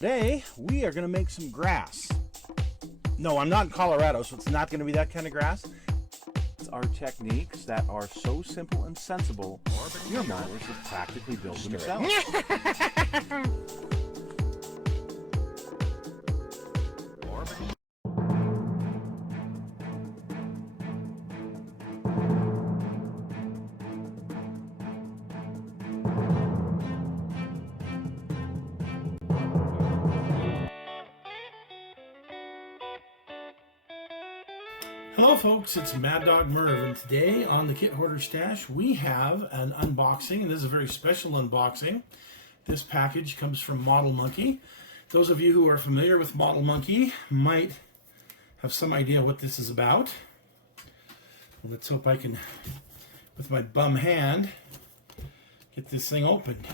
Today, we are going to make some grass. No, I'm not in Colorado, so it's not going to be that kind of grass. It's our techniques that are so simple and sensible, your modelers have practically built themselves. Hello folks, it's Mad Dog Merv, and today on the Kit Hoarder Stash we have an unboxing, and this is a very special unboxing. This package comes from Model Monkey. Those of you who are familiar with Model Monkey might have some idea what this is about. Let's hope I can, with my bum hand, get this thing opened.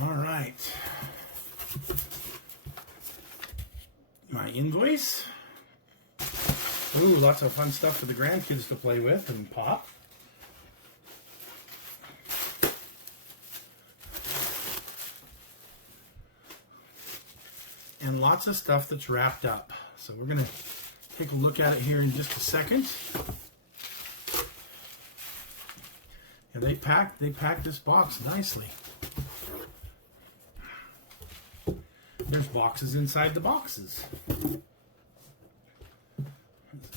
All right, my invoice. Ooh, lots of fun stuff for the grandkids to play with and pop. And lots of stuff that's wrapped up. So we're gonna take a look at it here in just a second. And they packed this box nicely. There's boxes inside the boxes.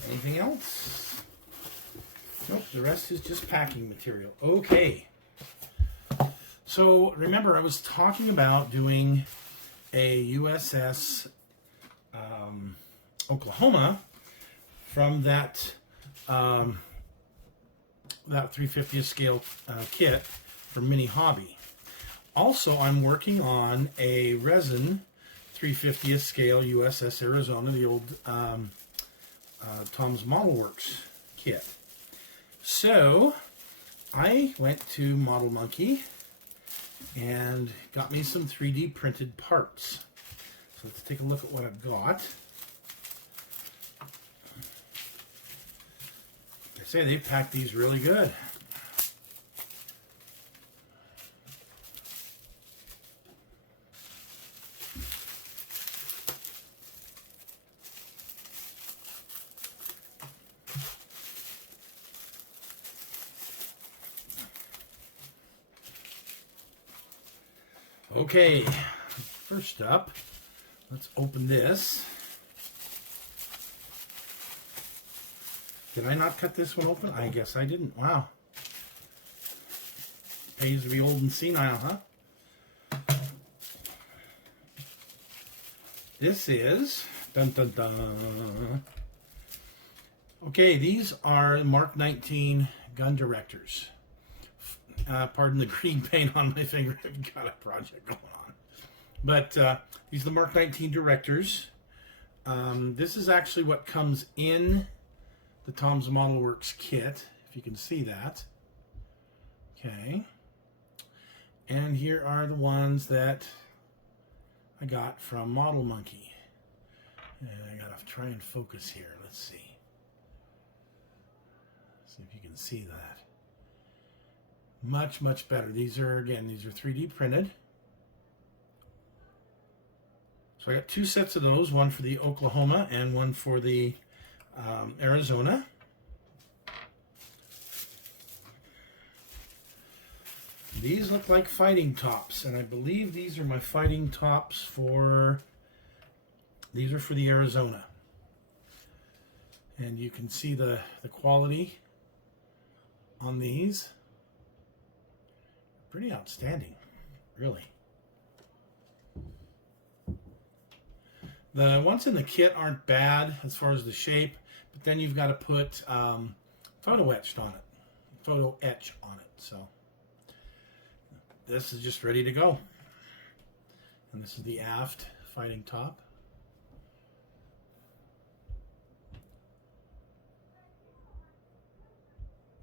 Anything else? Nope, the rest is just packing material. Okay. So remember, I was talking about doing a USS Oklahoma from that 350th scale kit from Mini Hobby. Also, I'm working on a resin 350th scale USS Arizona, the old Tom's Model Works kit. So I went to Model Monkey and got me some 3D printed parts. So let's take a look at what I've got. Like I say, they've packed these really good. Okay, first up, let's open this. Did I not cut this one open? I guess I didn't. Wow. Pays to be old and senile, huh? This is, dun dun dun. Okay, these are Mark 19 gun directors. Pardon the green paint on my finger. I've got a project going on. But these are the Mark 19 directors. This is actually what comes in the Tom's Model Works kit, if you can see that. Okay. And here are the ones that I got from Model Monkey. And I gotta try and focus here. Let's see. See if you can see that. Much, much better. These are 3D printed. So I got two sets of those, one for the Oklahoma and one for the Arizona. These look like fighting tops, and I believe these are my fighting tops these are for the Arizona. And you can see the quality on these. Pretty outstanding, really. The ones in the kit aren't bad as far as the shape, but then you've got to put photo etch on it. So this is just ready to go. And this is the aft fighting top.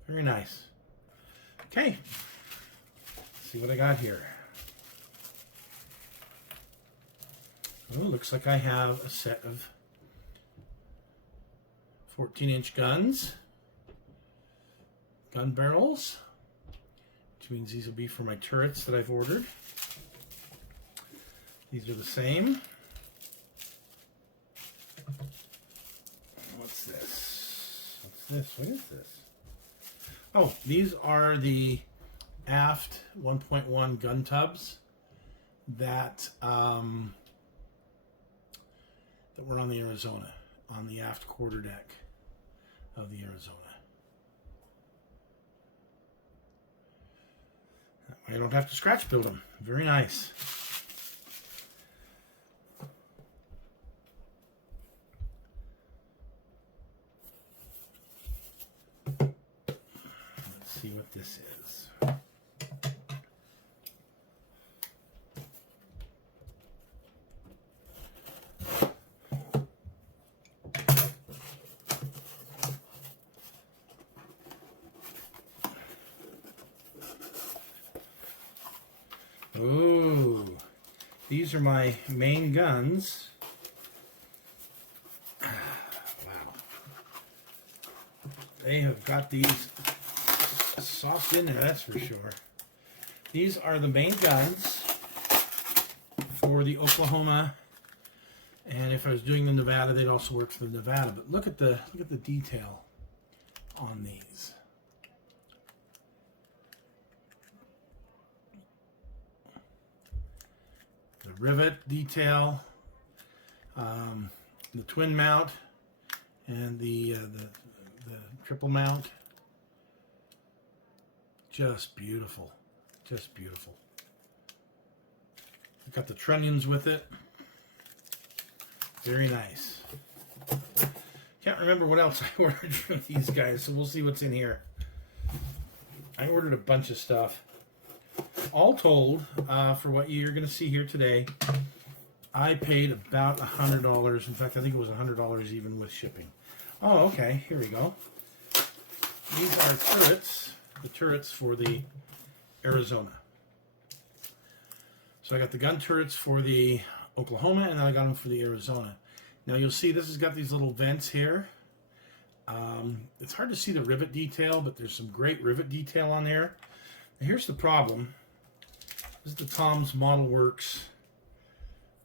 Very nice. Okay. Let's see what I got here. Oh, looks like I have a set of 14-inch guns, gun barrels, which means these will be for my turrets that I've ordered. These are the same. What's this? What's this? What is this? Oh, these are the aft 1.1 gun tubs that that were on the Arizona, on the aft quarterdeck of the Arizona. That way I don't have to scratch build them. Very nice. Let's see what this is. Oh, these are my main guns. Wow. They have got these soft in there, that's for sure. These are the main guns for the Oklahoma, and if I was doing the Nevada, they'd also work for the Nevada. But look at the detail on these. The rivet detail, the twin mount, and the triple mount. Just beautiful. Just beautiful. Got the trunnions with it. Very nice. Can't remember what else I ordered from these guys, so we'll see what's in here. I ordered a bunch of stuff. All told, for what you're going to see here today, I paid about $100. In fact, I think it was $100 even with shipping. Oh, okay. Here we go. These are turrets. The turrets for the Arizona. So I got the gun turrets for the Oklahoma, and then I got them for the Arizona. Now you'll see this has got these little vents here. It's hard to see the rivet detail, but there's some great rivet detail on there. Now here's the problem. This is the Tom's Model Works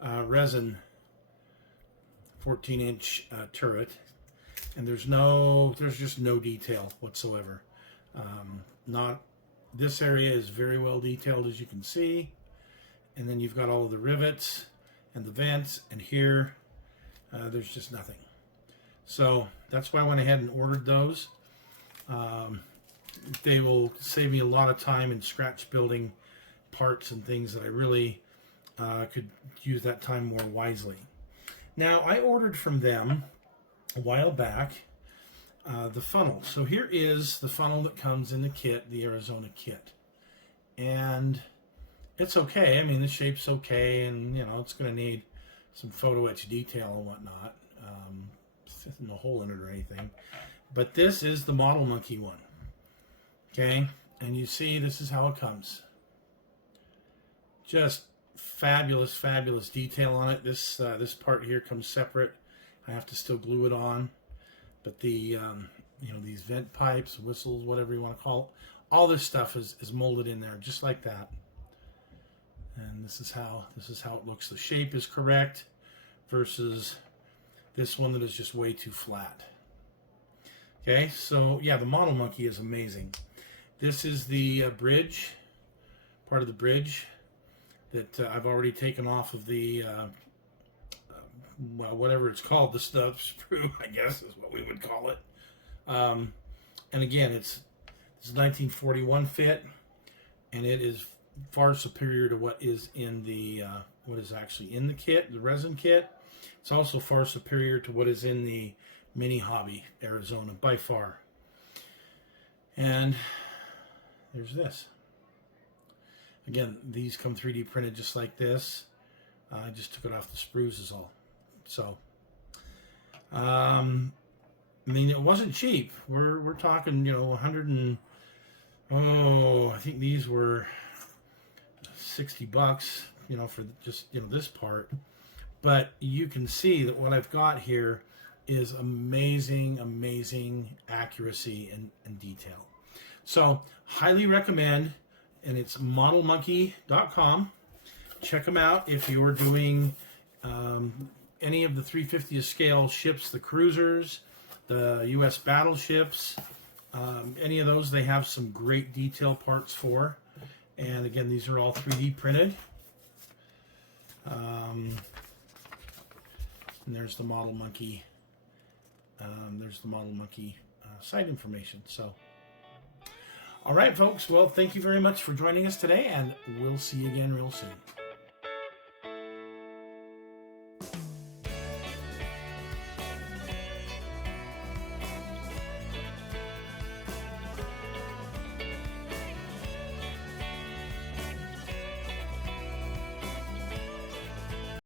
resin 14-inch turret, and there's just no detail whatsoever. Not this area is very well detailed, as you can see, and then you've got all of the rivets and the vents, and here there's just nothing. So that's why I went ahead and ordered those. They will save me a lot of time in scratch building parts and things that I really could use that time more wisely. Now, I ordered from them a while back the funnel. So here is the funnel that comes in the kit, the Arizona kit. And it's okay. I mean, the shape's okay, and, you know, it's going to need some photo etch detail and whatnot. No hole in it or anything. But this is the Model Monkey one. Okay? And you see, this is how it comes. Just fabulous, fabulous detail on it. This part here comes separate. I have to still glue it on. But the, you know, these vent pipes, whistles, whatever you want to call it, all this stuff is molded in there, just like that. And this is how it looks. The shape is correct versus this one that is just way too flat. Okay, so yeah, the Model Monkey is amazing. This is the bridge, part of the bridge that I've already taken off of the, well, whatever it's called, the stub sprue, I guess is what we would call it. And again, it's 1941 fit, and it is far superior to what is in the what is actually in the kit, the resin kit. It's also far superior to what is in the Mini Hobby Arizona by far. And there's this. Again, these come 3D printed just like this. I just took it off the sprues is all. So, I mean, it wasn't cheap. We're talking, you know, 100 and, oh, I think these were $60, you know, for just, you know, this part. but you can see that what I've got here is amazing accuracy and detail. So highly recommend, and it's modelmonkey.com. Check them out if you're doing any of the 350th scale ships, the cruisers, the U.S. battleships, any of those. They have some great detail parts for. And again, these are all 3D printed. And there's the Model Monkey. Site information. So, all right, folks. Well, thank you very much for joining us today, and we'll see you again real soon.